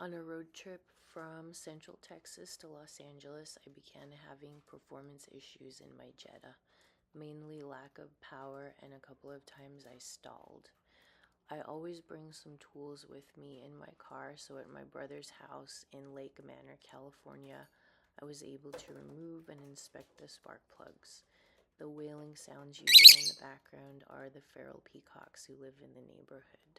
On a road trip from Central Texas to Los Angeles, I began having performance issues in my Jetta, mainly lack of power, and a couple of times I stalled. I always bring some tools with me in my car, so at my brother's house in Lake Manor, California, I was able to remove and inspect the spark plugs. The wailing sounds you hear in the background are the feral peacocks who live in the neighborhood.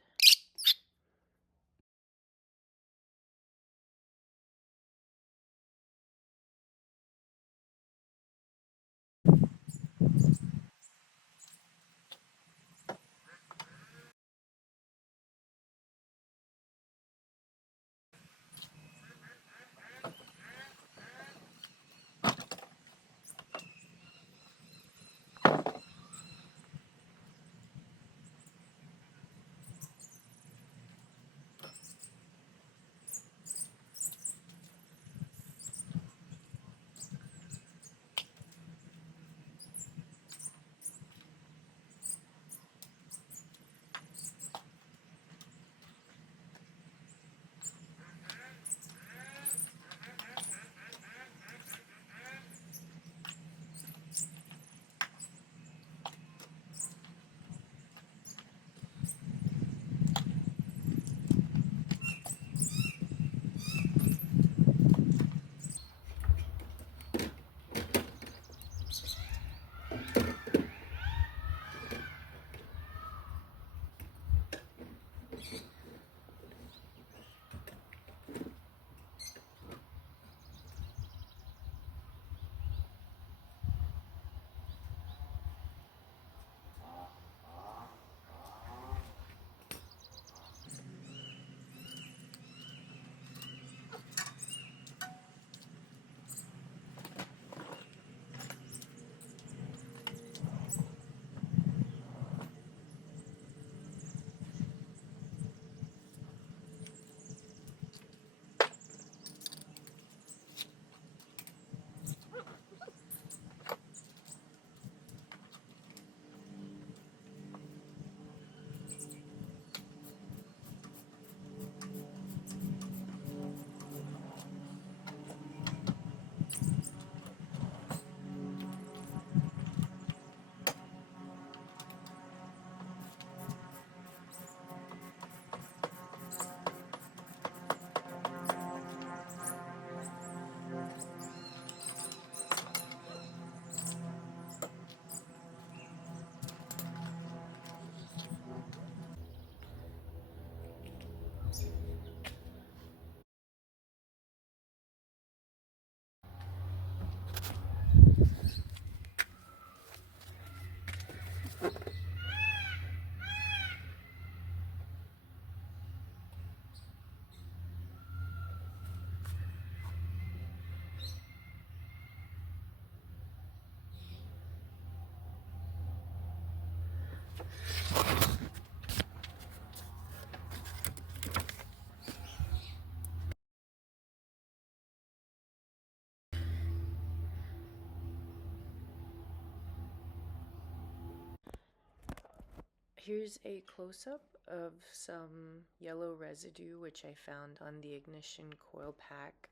Here's a close-up of some yellow residue which I found on the ignition coil pack.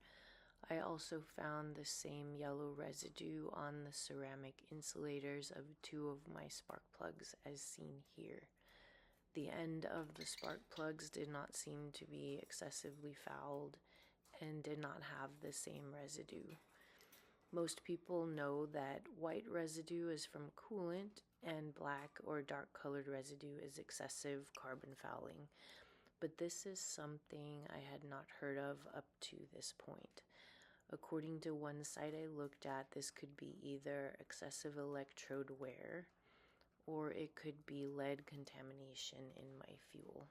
I also found the same yellow residue on the ceramic insulators of two of my spark plugs as seen here. The end of the spark plugs did not seem to be excessively fouled and did not have the same residue. Most people know that white residue is from coolant and black or dark colored residue is excessive carbon fouling, but this is something I had not heard of up to this point. According to one site I looked at, this could be either excessive electrode wear or it could be lead contamination in my fuel.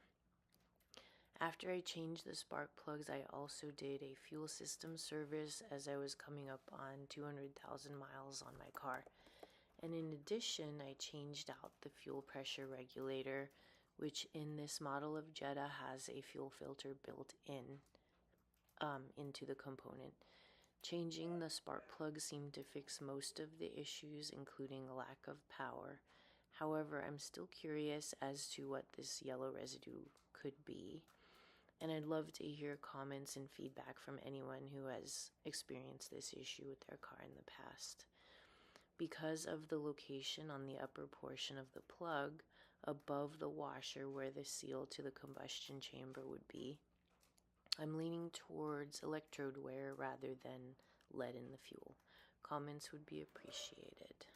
After I changed the spark plugs, I also did a fuel system service as I was coming up on 200,000 miles on my car. And in addition, I changed out the fuel pressure regulator, which in this model of Jetta has a fuel filter built in into the component. Changing the spark plug seemed to fix most of the issues, including a lack of power. However, I'm still curious as to what this yellow residue could be. And I'd love to hear comments and feedback from anyone who has experienced this issue with their car in the past. Because of the location on the upper portion of the plug, above the washer where the seal to the combustion chamber would be, I'm leaning towards electrode wear rather than lead in the fuel. Comments would be appreciated.